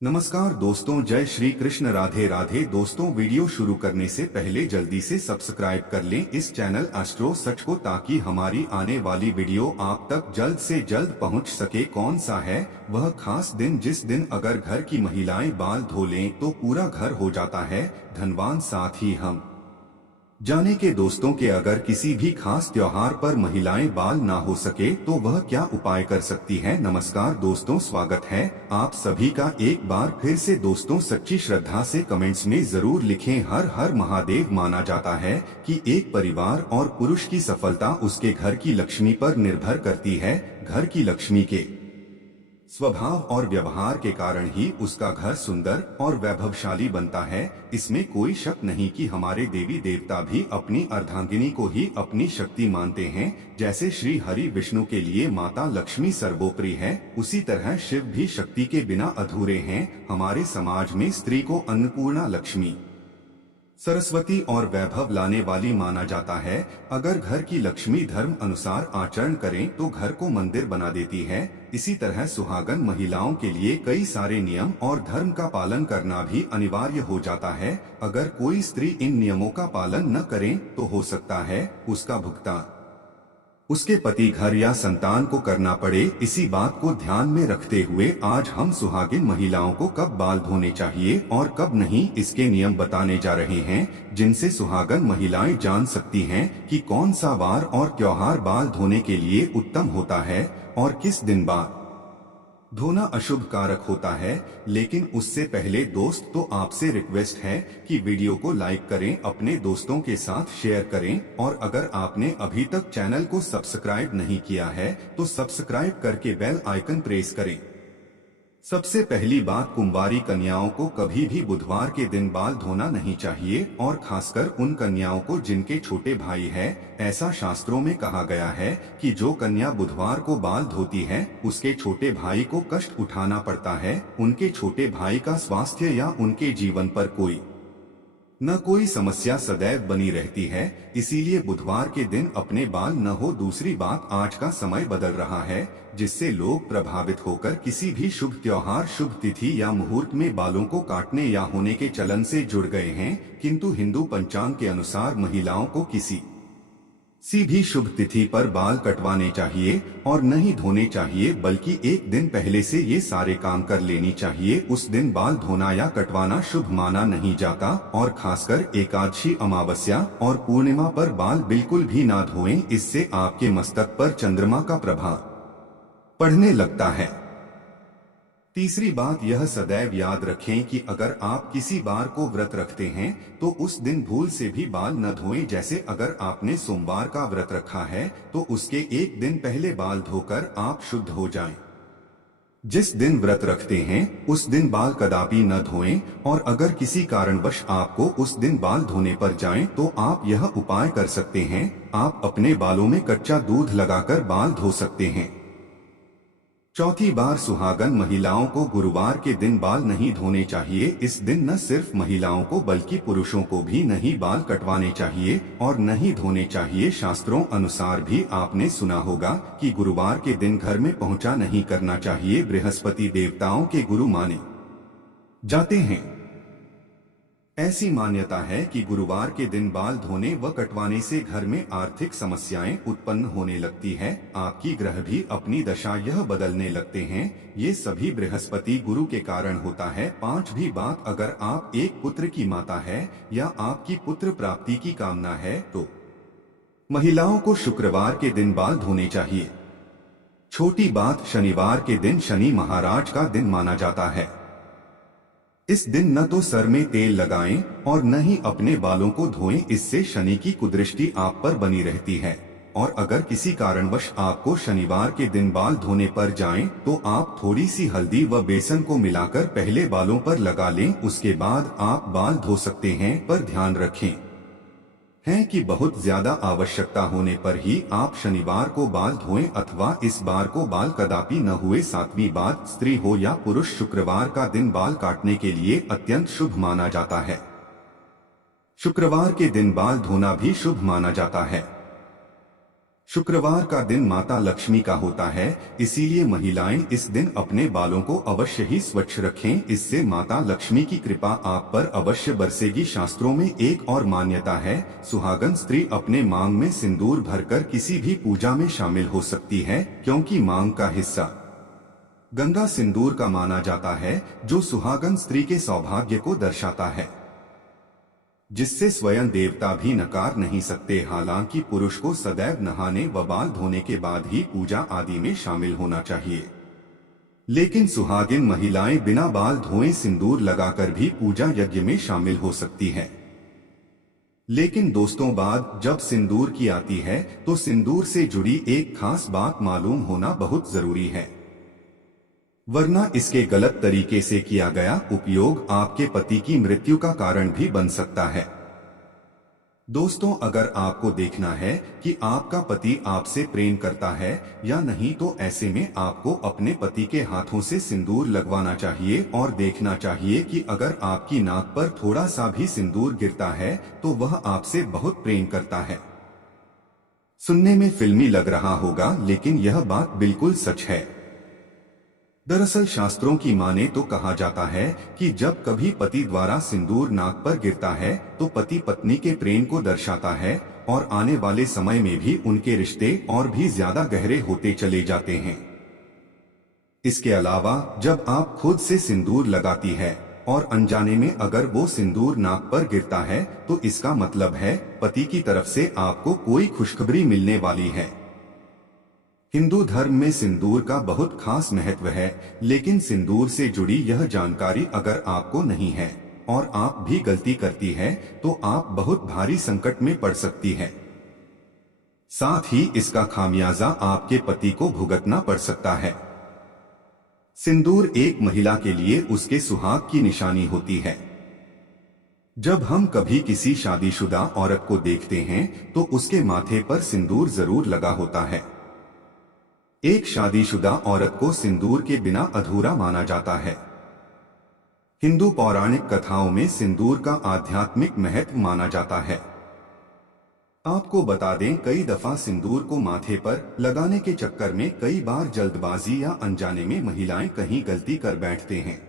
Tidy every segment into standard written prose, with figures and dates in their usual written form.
नमस्कार दोस्तों, जय श्री कृष्ण, राधे राधे। दोस्तों, वीडियो शुरू करने से पहले जल्दी से सब्सक्राइब कर लें इस चैनल एस्ट्रो सच को, ताकि हमारी आने वाली वीडियो आप तक जल्द से जल्द पहुंच सके। कौन सा है वह खास दिन जिस दिन अगर घर की महिलाएं बाल धो लें तो पूरा घर हो जाता है धनवान। साथ ही हम जाने के दोस्तों के अगर किसी भी खास त्योहार पर महिलाएं बाल ना हो सके तो वह क्या उपाय कर सकती हैं। नमस्कार दोस्तों, स्वागत है आप सभी का एक बार फिर से। दोस्तों, सच्ची श्रद्धा से कमेंट्स में जरूर लिखें हर हर महादेव। माना जाता है कि एक परिवार और पुरुष की सफलता उसके घर की लक्ष्मी पर निर्भर करती है। घर की लक्ष्मी के स्वभाव और व्यवहार के कारण ही उसका घर सुंदर और वैभवशाली बनता है। इसमें कोई शक नहीं कि हमारे देवी देवता भी अपनी अर्धांगिनी को ही अपनी शक्ति मानते हैं। जैसे श्री हरि विष्णु के लिए माता लक्ष्मी सर्वोपरि है, उसी तरह शिव भी शक्ति के बिना अधूरे हैं। हमारे समाज में स्त्री को अन्नपूर्णा, लक्ष्मी, सरस्वती और वैभव लाने वाली माना जाता है। अगर घर की लक्ष्मी धर्म अनुसार आचरण करें तो घर को मंदिर बना देती है। इसी तरह सुहागन महिलाओं के लिए कई सारे नियम और धर्म का पालन करना भी अनिवार्य हो जाता है। अगर कोई स्त्री इन नियमों का पालन न करे तो हो सकता है उसका भुगतान उसके पति, घर या संतान को करना पड़े। इसी बात को ध्यान में रखते हुए आज हम सुहागिन महिलाओं को कब बाल धोने चाहिए और कब नहीं, इसके नियम बताने जा रहे हैं, जिनसे सुहागन महिलाएं जान सकती हैं कि कौन सा वार और त्योहार बाल धोने के लिए उत्तम होता है और किस दिन बाल धोना अशुभ कारक होता है। लेकिन उससे पहले दोस्त, तो आपसे रिक्वेस्ट है कि वीडियो को लाइक करें, अपने दोस्तों के साथ शेयर करें, और अगर आपने अभी तक चैनल को सब्सक्राइब नहीं किया है तो सब्सक्राइब करके बेल आइकन प्रेस करें। सबसे पहली बात, कुंवारी कन्याओं को कभी भी बुधवार के दिन बाल धोना नहीं चाहिए, और खासकर उन कन्याओं को जिनके छोटे भाई है। ऐसा शास्त्रों में कहा गया है कि जो कन्या बुधवार को बाल धोती है उसके छोटे भाई को कष्ट उठाना पड़ता है। उनके छोटे भाई का स्वास्थ्य या उनके जीवन पर कोई न कोई समस्या सदैव बनी रहती है। इसीलिए बुधवार के दिन अपने बाल न हो। दूसरी बात, आज का समय बदल रहा है जिससे लोग प्रभावित होकर किसी भी शुभ त्योहार, शुभ तिथि या मुहूर्त में बालों को काटने या होने के चलन से जुड़ गए हैं। किंतु हिंदू पंचांग के अनुसार महिलाओं को किसी भी शुभ तिथि पर बाल कटवाने चाहिए और नहीं धोने चाहिए, बल्कि एक दिन पहले से ये सारे काम कर लेनी चाहिए। उस दिन बाल धोना या कटवाना शुभ माना नहीं जाता, और खासकर एकादशी, अमावस्या और पूर्णिमा पर बाल बिल्कुल भी ना धोएं। इससे आपके मस्तक पर चंद्रमा का प्रभाव पड़ने लगता है। तीसरी बात, यह सदैव याद रखें कि अगर आप किसी बार को व्रत रखते हैं तो उस दिन भूल से भी बाल न धोएं। जैसे अगर आपने सोमवार का व्रत रखा है तो उसके एक दिन पहले बाल धोकर आप शुद्ध हो जाएं। जिस दिन व्रत रखते हैं उस दिन बाल कदापि न धोएं, और अगर किसी कारणवश आपको उस दिन बाल धोने पर जाएं तो आप यह उपाय कर सकते हैं। आप अपने बालों में कच्चा दूध लगाकर बाल धो सकते हैं। चौथी बार, सुहागन महिलाओं को गुरुवार के दिन बाल नहीं धोने चाहिए। इस दिन न सिर्फ महिलाओं को बल्कि पुरुषों को भी नहीं बाल कटवाने चाहिए और नहीं धोने चाहिए। शास्त्रों अनुसार भी आपने सुना होगा कि गुरुवार के दिन घर में पहुंचा नहीं करना चाहिए। बृहस्पति देवताओं के गुरु माने जाते हैं। ऐसी मान्यता है कि गुरुवार के दिन बाल धोने व कटवाने से घर में आर्थिक समस्याएं उत्पन्न होने लगती है। आपकी ग्रह भी अपनी दशा यह बदलने लगते हैं। ये सभी बृहस्पति गुरु के कारण होता है। पांचवी बात, अगर आप एक पुत्र की माता है या आपकी पुत्र प्राप्ति की कामना है तो महिलाओं को शुक्रवार के दिन बाल धोने चाहिए। छोटी बात, शनिवार के दिन शनि महाराज का दिन माना जाता है। इस दिन न तो सर में तेल लगाएं और न ही अपने बालों को धोएं, इससे शनि की कुदृष्टि आप पर बनी रहती है। और अगर किसी कारणवश आपको शनिवार के दिन बाल धोने पर जाएं तो आप थोड़ी सी हल्दी व बेसन को मिलाकर पहले बालों पर लगा लें, उसके बाद आप बाल धो सकते हैं। पर ध्यान रखें है कि बहुत ज्यादा आवश्यकता होने पर ही आप शनिवार को बाल धोएं, अथवा इस बार को बाल कदापि न हुए। सातवीं बात, स्त्री हो या पुरुष, शुक्रवार का दिन बाल काटने के लिए अत्यंत शुभ माना जाता है। शुक्रवार के दिन बाल धोना भी शुभ माना जाता है। शुक्रवार का दिन माता लक्ष्मी का होता है, इसीलिए महिलाएं इस दिन अपने बालों को अवश्य ही स्वच्छ रखें। इससे माता लक्ष्मी की कृपा आप पर अवश्य बरसेगी। शास्त्रों में एक और मान्यता है, सुहागन स्त्री अपने मांग में सिंदूर भरकर किसी भी पूजा में शामिल हो सकती है, क्योंकि मांग का हिस्सा गंगा सिंदूर का माना जाता है, जो सुहागन स्त्री के सौभाग्य को दर्शाता है, जिससे स्वयं देवता भी नकार नहीं सकते। हालांकि पुरुष को सदैव नहाने व बाल धोने के बाद ही पूजा आदि में शामिल होना चाहिए, लेकिन सुहागिन महिलाएं बिना बाल धोए सिंदूर लगाकर भी पूजा यज्ञ में शामिल हो सकती है। लेकिन दोस्तों, बात जब सिंदूर की आती है तो सिंदूर से जुड़ी एक खास बात मालूम होना बहुत जरूरी है, वरना इसके गलत तरीके से किया गया उपयोग आपके पति की मृत्यु का कारण भी बन सकता है। दोस्तों, अगर आपको देखना है कि आपका पति आपसे प्रेम करता है या नहीं, तो ऐसे में आपको अपने पति के हाथों से सिंदूर लगवाना चाहिए और देखना चाहिए कि अगर आपकी नाक पर थोड़ा सा भी सिंदूर गिरता है तो वह आपसे बहुत प्रेम करता है। सुनने में फिल्मी लग रहा होगा, लेकिन यह बात बिल्कुल सच है। दरअसल शास्त्रों की माने तो कहा जाता है कि जब कभी पति द्वारा सिंदूर नाक पर गिरता है तो पति पत्नी के प्रेम को दर्शाता है और आने वाले समय में भी उनके रिश्ते और भी ज्यादा गहरे होते चले जाते हैं। इसके अलावा जब आप खुद से सिंदूर लगाती है और अनजाने में अगर वो सिंदूर नाक पर गिरता है तो इसका मतलब है पति की तरफ से आपको कोई खुशखबरी मिलने वाली है। हिंदू धर्म में सिंदूर का बहुत खास महत्व है, लेकिन सिंदूर से जुड़ी यह जानकारी अगर आपको नहीं है और आप भी गलती करती है तो आप बहुत भारी संकट में पड़ सकती है। साथ ही इसका खामियाजा आपके पति को भुगतना पड़ सकता है। सिंदूर एक महिला के लिए उसके सुहाग की निशानी होती है। जब हम कभी किसी शादीशुदा औरत को देखते हैं तो उसके माथे पर सिंदूर जरूर लगा होता है। एक शादीशुदा औरत को सिंदूर के बिना अधूरा माना जाता है। हिंदू पौराणिक कथाओं में सिंदूर का आध्यात्मिक महत्व माना जाता है। आपको बता दें, कई दफा सिंदूर को माथे पर लगाने के चक्कर में कई बार जल्दबाजी या अनजाने में महिलाएं कहीं गलती कर बैठते हैं।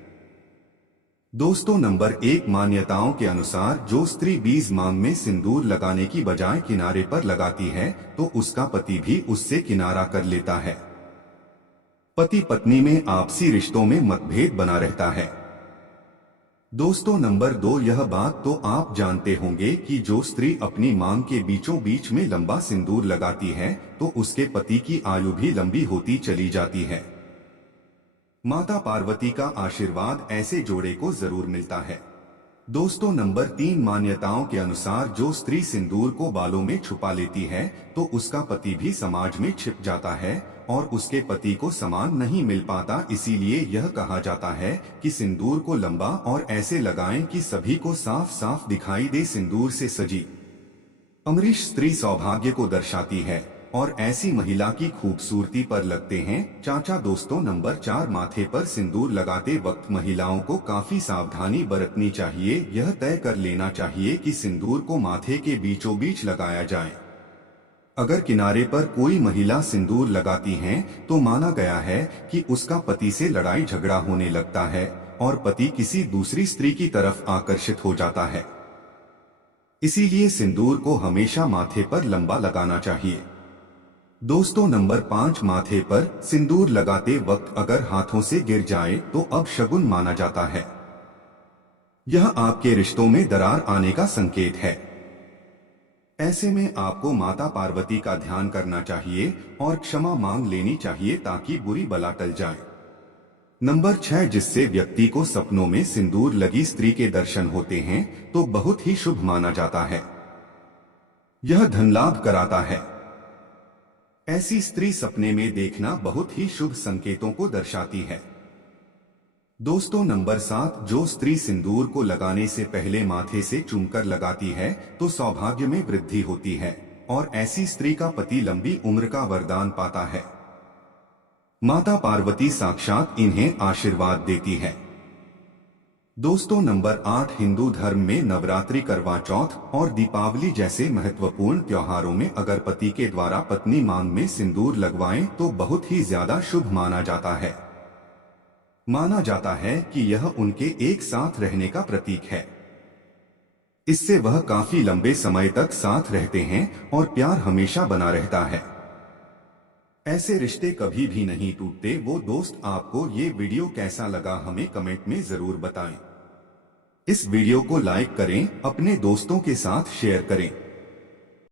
दोस्तों, नंबर 1 मान्यताओं के अनुसार जो स्त्री बीज मांग में सिंदूर लगाने की बजाय किनारे पर लगाती है तो उसका पति भी उससे किनारा कर लेता है। पति पत्नी में आपसी रिश्तों में मतभेद बना रहता है। दोस्तों, नंबर 2 यह बात तो आप जानते होंगे कि जो स्त्री अपनी मांग के बीचों बीच में लंबा सिंदूर लगाती है तो उसके पति की आयु भी लंबी होती चली जाती है। माता पार्वती का आशीर्वाद ऐसे जोड़े को जरूर मिलता है। दोस्तों, नंबर 3 मान्यताओं के अनुसार जो स्त्री सिंदूर को बालों में छुपा लेती है तो उसका पति भी समाज में छिप जाता है और उसके पति को सम्मान नहीं मिल पाता। इसीलिए यह कहा जाता है कि सिंदूर को लंबा और ऐसे लगाएं कि सभी को साफ साफ दिखाई दे। सिंदूर से सजी अमरीश स्त्री सौभाग्य को दर्शाती है और ऐसी महिला की खूबसूरती पर लगते हैं चाचा। दोस्तों, नंबर 4 माथे पर सिंदूर लगाते वक्त महिलाओं को काफी सावधानी बरतनी चाहिए। यह तय कर लेना चाहिए कि सिंदूर को माथे के बीचों बीच लगाया जाए। अगर किनारे पर कोई महिला सिंदूर लगाती है तो माना गया है कि उसका पति से लड़ाई झगड़ा होने लगता है और पति किसी दूसरी स्त्री की तरफ आकर्षित हो जाता है। इसीलिए सिंदूर को हमेशा माथे पर लंबा लगाना चाहिए। दोस्तों, नंबर 5 माथे पर सिंदूर लगाते वक्त अगर हाथों से गिर जाए तो अपशगुन माना जाता है। यह आपके रिश्तों में दरार आने का संकेत है। ऐसे में आपको माता पार्वती का ध्यान करना चाहिए और क्षमा मांग लेनी चाहिए ताकि बुरी बला टल जाए। नंबर 6 जिससे व्यक्ति को सपनों में सिंदूर लगी स्त्री के दर्शन होते हैं तो बहुत ही शुभ माना जाता है। यह धन लाभ कराता है। ऐसी स्त्री सपने में देखना बहुत ही शुभ संकेतों को दर्शाती है। दोस्तों, नंबर 7 जो स्त्री सिंदूर को लगाने से पहले माथे से चूमकर लगाती है तो सौभाग्य में वृद्धि होती है और ऐसी स्त्री का पति लंबी उम्र का वरदान पाता है। माता पार्वती साक्षात इन्हें आशीर्वाद देती है। दोस्तों नंबर 8, हिंदू धर्म में नवरात्रि, करवा चौथ और दीपावली जैसे महत्वपूर्ण त्योहारों में अगर पति के द्वारा पत्नी मांग में सिंदूर लगवाएं तो बहुत ही ज्यादा शुभ माना जाता है। माना जाता है कि यह उनके एक साथ रहने का प्रतीक है। इससे वह काफी लंबे समय तक साथ रहते हैं और प्यार हमेशा बना रहता है। ऐसे रिश्ते कभी भी नहीं टूटते। वो दोस्त, आपको ये वीडियो कैसा लगा हमें कमेंट में जरूर बताएं। इस वीडियो को लाइक करें, अपने दोस्तों के साथ शेयर करें।